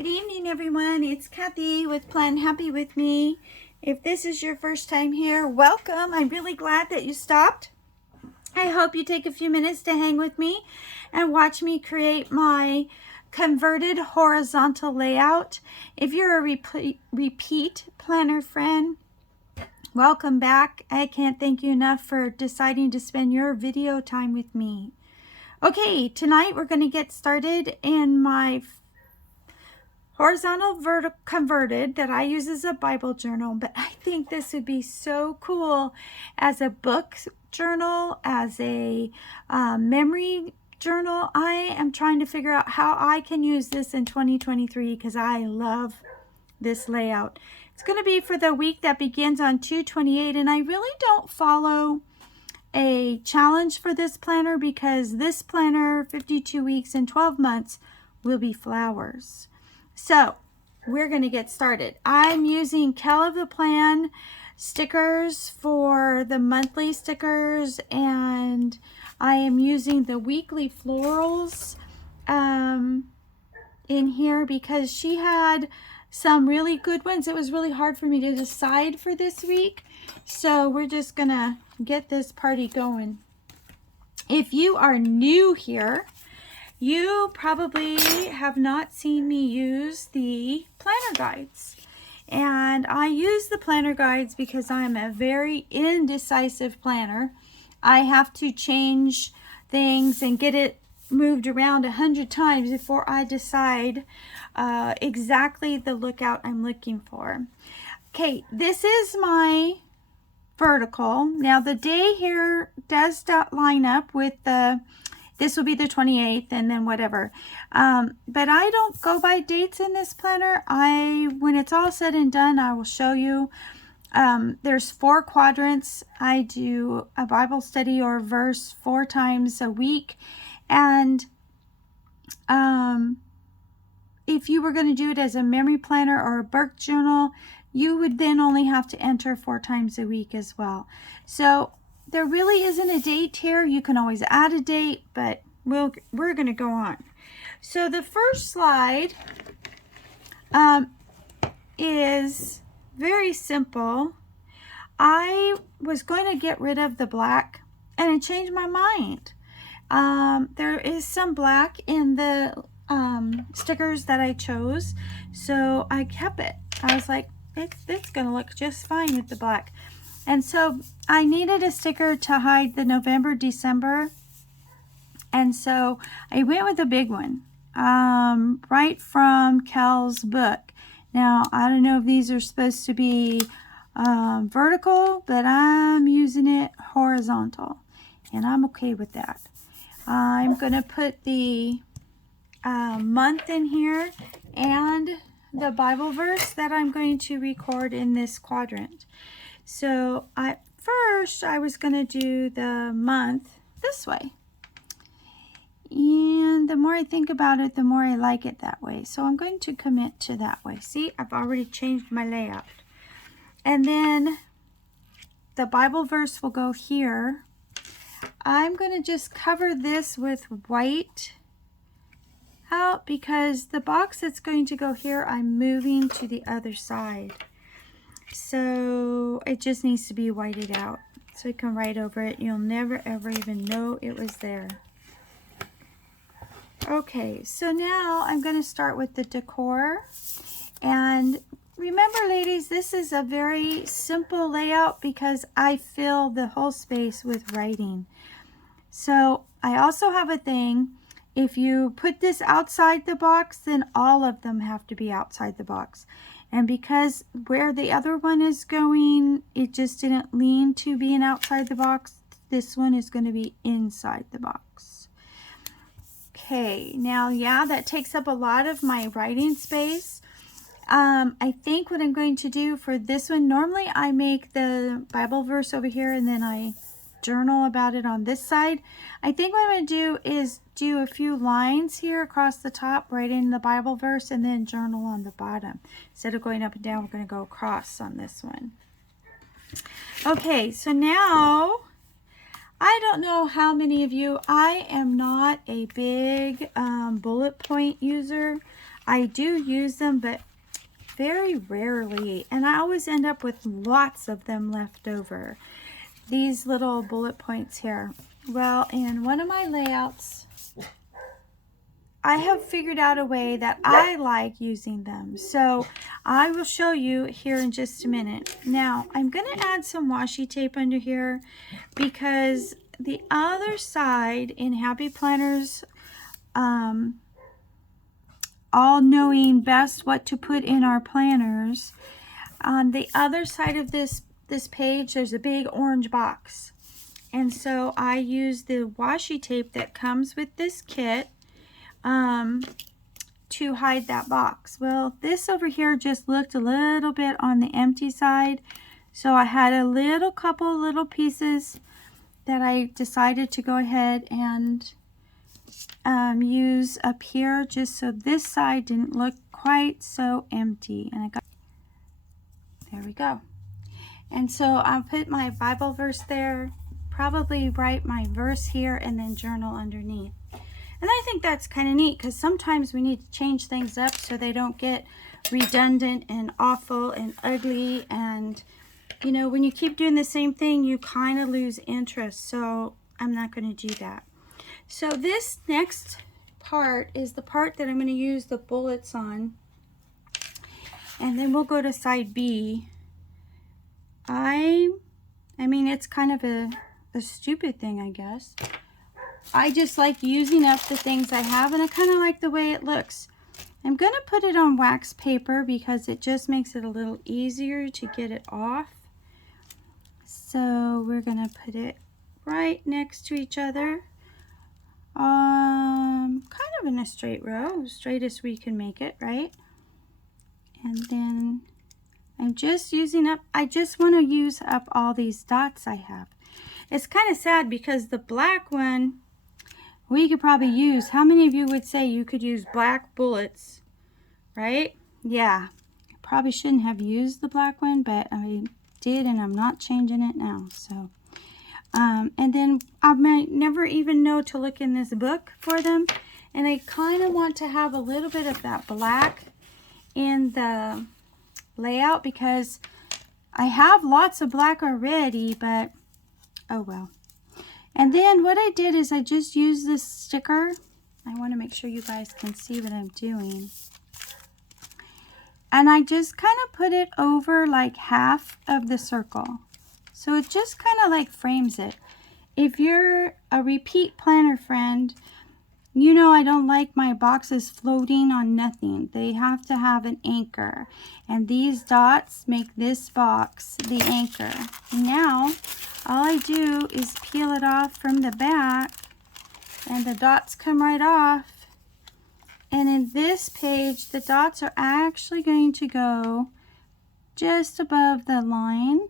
Good evening, everyone. It's Kathy with Plan Happy with Me. If this is your first time here, welcome. I'm really glad that you stopped. I hope you take a few minutes to hang with me and watch me create my converted horizontal layout. If you're a repeat planner friend, welcome back. I can't thank you enough for deciding to spend your video time with me. Okay, tonight we're going to get started in my horizontal converted that I use as a Bible journal, but I think this would be so cool as a book journal, as a memory journal. I am trying to figure out how I can use this in 2023 because I love this layout. It's going to be for the week that begins on 2/28, and I really don't follow a challenge for this planner because this planner, 52 weeks and 12 months, will be flowers. So we're going to get started. I'm using Kell of the Plan stickers for the monthly stickers, and I am using the weekly florals in here because she had some really good ones. It was really hard for me to decide for this week, so we're just gonna get this party going. If you are new here, you probably have not seen me use the planner guides. And I use the planner guides because I'm a very indecisive planner. I have to change things and get it moved around 100 times before I decide exactly the lookout I'm looking for. Okay, this is my vertical. Now the day here does line up with the this will be the 28th and then whatever. But I don't go by dates in this planner. When it's all said and done, I will show you. There's 4 quadrants. I do a Bible study or verse 4 times a week. And if you were going to do it as a memory planner or a book journal, you would then only have to enter 4 times a week as well. So there really isn't a date here. You can always add a date, but we're going to go on. So the first slide is very simple. I was going to get rid of the black, and I changed my mind. There is some black in the stickers that I chose, so I kept it. I was like, it's going to look just fine with the black. And so I needed a sticker to hide the November, December. And so I went with a big one, right from Kell's book. Now, I don't know if these are supposed to be vertical, but I'm using it horizontal, and I'm okay with that. I'm going to put the month in here and the Bible verse that I'm going to record in this quadrant. So first I was going to do the month this way. And the more I think about it, the more I like it that way. So I'm going to commit to that way. See, I've already changed my layout. And then the Bible verse will go here. I'm going to just cover this with white out because the box that's going to go here, I'm moving to the other side. So it just needs to be whited out. So you can write over it. You'll never ever even know it was there. Okay, so now I'm going to start with the decor. And remember, ladies, this is a very simple layout because I fill the whole space with writing. So I also have a thing. If you put this outside the box, then all of them have to be outside the box. And because where the other one is going, it just didn't lean to being outside the box, this one is going to be inside the box. Okay, now, yeah, that takes up a lot of my writing space. I think what I'm going to do for this one, normally I make the Bible verse over here and then I journal about it on this side. I think what I'm going to do is do a few lines here across the top, write in the Bible verse, and then journal on the bottom. Instead of going up and down, we're going to go across on this one. Okay, so now I don't know how many of you, I am not a big bullet point user. I do use them, but very rarely, and I always end up with lots of them left over. These little bullet points here. Well, in one of my layouts, I have figured out a way that I like using them. So I will show you here in just a minute. Now, I'm going to add some washi tape under here because the other side in Happy Planners, all knowing best what to put in our planners, on the other side of this page, there's a big orange box. And so I use the washi tape that comes with this kit to hide that box. Well, this over here just looked a little bit on the empty side, so I had a couple little pieces that I decided to go ahead and use up here just so this side didn't look quite so empty. And there we go. And so I'll put my Bible verse there, probably write my verse here, and then journal underneath. And I think that's kind of neat because sometimes we need to change things up so they don't get redundant and awful and ugly. And, you know, when you keep doing the same thing, you kind of lose interest. So I'm not going to do that. So this next part is the part that I'm going to use the bullets on. And then we'll go to side B. I mean, it's kind of a stupid thing, I guess. I just like using up the things I have, and I kind of like the way it looks. I'm going to put it on wax paper because it just makes it a little easier to get it off. So we're going to put it right next to each other, kind of in a straight row, straight as we can make it, right? And then I'm just using up, I just want to use up all these dots I have. It's kind of sad because the black one, we could probably use, how many of you would say you could use black bullets, right? Yeah, I probably shouldn't have used the black one, but I did, and I'm not changing it now. So, and then I might never even know to look in this book for them. And I kind of want to have a little bit of that black in the layout because I have lots of black already, but oh well. And then what I did is I just used this sticker. I want to make sure you guys can see what I'm doing. And I just kind of put it over like half of the circle. So it just kind of like frames it. If you're a repeat planner friend, you know I don't like my boxes floating on nothing. They have to have an anchor. And these dots make this box the anchor. Now, all I do is peel it off from the back, and the dots come right off. And in this page, the dots are actually going to go just above the line.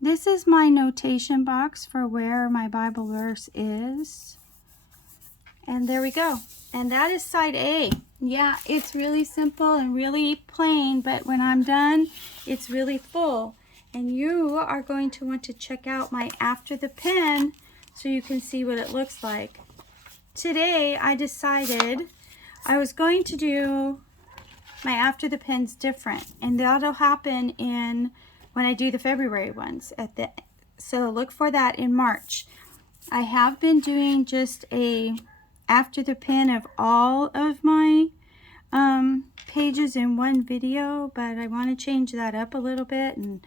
This is my notation box for where my Bible verse is. And there we go. And that is side A. Yeah, it's really simple and really plain, but when I'm done, it's really full. And you are going to want to check out my After the Pen so you can see what it looks like. Today, I decided I was going to do my After the Pens different. And that'll happen when I do the February ones. So look for that in March. I have been doing just a After the Pen of all of my pages in one video, but I want to change that up a little bit and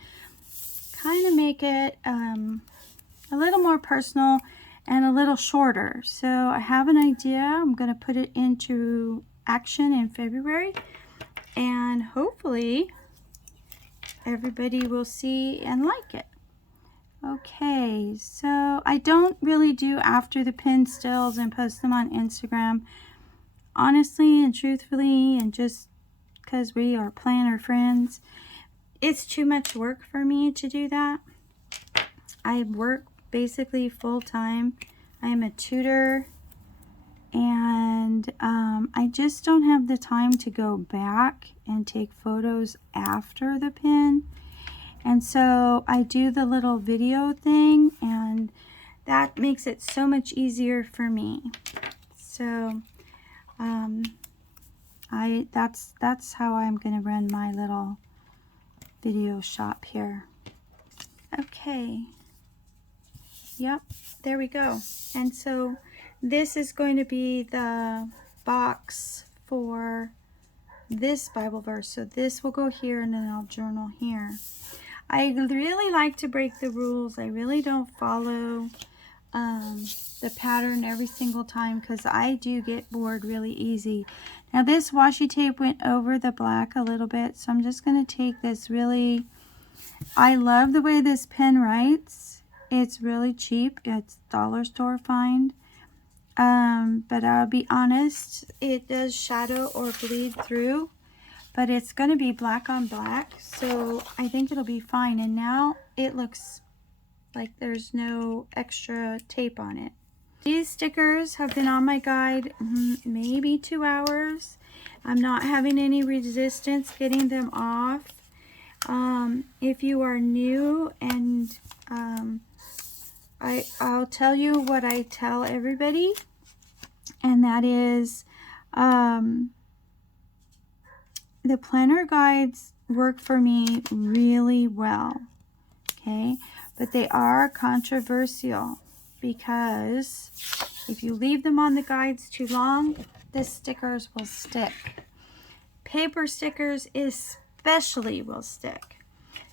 kind of make it a little more personal and a little shorter. So I have an idea. I'm going to put it into action in February, and hopefully everybody will see and like it. Okay, so I don't really do After the Pen stills and post them on Instagram, honestly and truthfully, and just because we are planner friends. It's too much work for me to do that. I work basically full-time. I am a tutor, and I just don't have the time to go back and take photos after the pen. And so I do the little video thing, and that makes it so much easier for me. So That's how I'm going to run my little video shop here. Okay. Yep, there we go. And so this is going to be the box for this Bible verse. So this will go here, and then I'll journal here. I really like to break the rules. I really don't follow the pattern every single time because I do get bored really easy. Now this washi tape went over the black a little bit, so I'm just going to take this really... I love the way this pen writes. It's really cheap. It's dollar store find. But I'll be honest, it does shadow or bleed through. But it's going to be black on black, so I think it'll be fine. And now it looks like there's no extra tape on it. These stickers have been on my guide maybe 2 hours. I'm not having any resistance getting them off. If you are new, and I'll tell you what I tell everybody, and that is the planner guides work for me really well, okay? But they are controversial because if you leave them on the guides too long, the stickers will stick. Paper stickers especially will stick.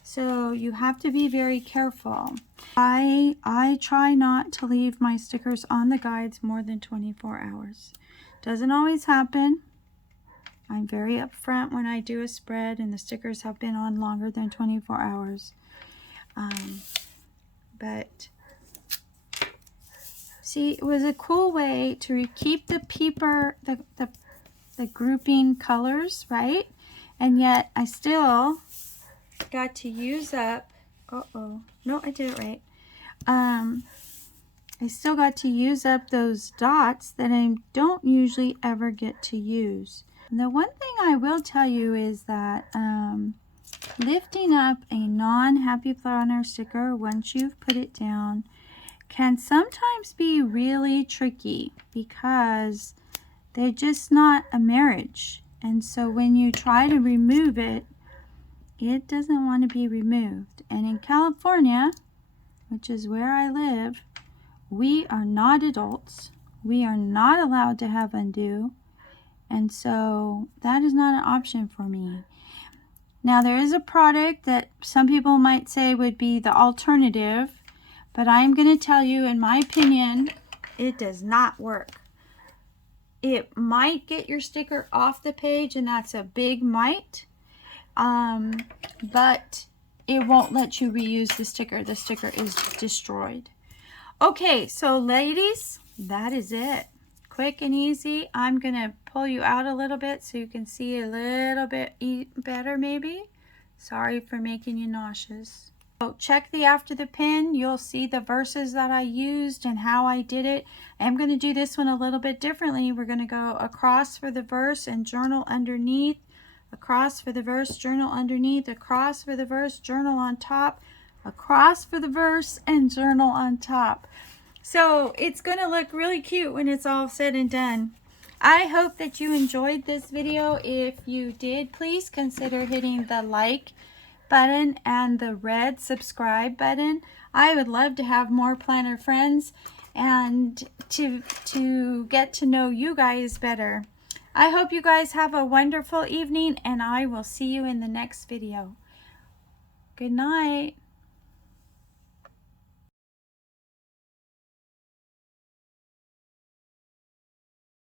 So you have to be very careful. I try not to leave my stickers on the guides more than 24 hours. Doesn't always happen. I'm very upfront when I do a spread and the stickers have been on longer than 24 hours. But see, it was a cool way to keep the paper, the grouping colors, right? And yet I still got to use up, no, I did it right. I still got to use up those dots that I don't usually ever get to use. And the one thing I will tell you is that lifting up a non-Happy Planner sticker once you've put it down can sometimes be really tricky because they're just not a marriage. And so when you try to remove it, it doesn't want to be removed. And in California, which is where I live, we are not adults. We are not allowed to have undo. And so that is not an option for me. Now there is a product that some people might say would be the alternative, but I'm going to tell you, in my opinion, it does not work. It might get your sticker off the page, and that's a big might, but it won't let you reuse the sticker. The sticker is destroyed. Okay, so ladies, that is it. Quick and easy. I'm going to pull you out a little bit so you can see a little bit better maybe. Sorry for making you nauseous. So check the after the pin. You'll see the verses that I used and how I did it. I'm going to do this one a little bit differently. We're going to go across for the verse and journal underneath. Across for the verse, journal underneath. Across for the verse, journal on top. Across for the verse and journal on top. So it's going to look really cute when it's all said and done. I hope that you enjoyed this video. If you did, please consider hitting the like button and the red subscribe button. I would love to have more planner friends and to get to know you guys better. I hope you guys have a wonderful evening, and I will see you in the next video. Good night.